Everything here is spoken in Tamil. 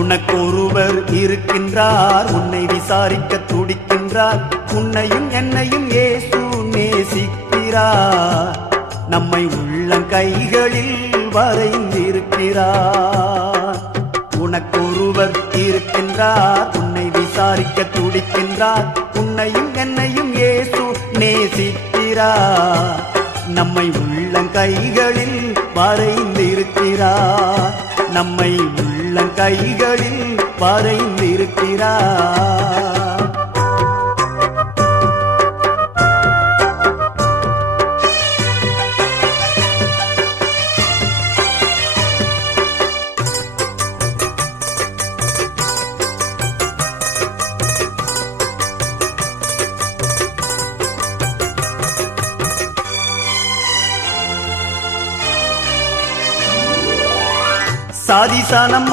உனக்கொருவர் இருக்கின்றார், உன்னை விசாரிக்க துடிக்கின்றார். உன்னையும் என்னையும் இயேசு நேசிக்கிறார், நம்மை உள்ளங்கைகளில் வரைந்திருக்கிறார். உனக்கொருவர் இருக்கின்றார், உன்னை விசாரிக்க துடிக்கின்றார். உன்னையும் என்னையும் இயேசு நேசிக்கிறார், நம்மை உள்ளங்கைகளில் வரைந்திருக்கிறார். நம்மை உள்ளங்கைகளில் வரைந்திருக்கிறார். சாதிசானம்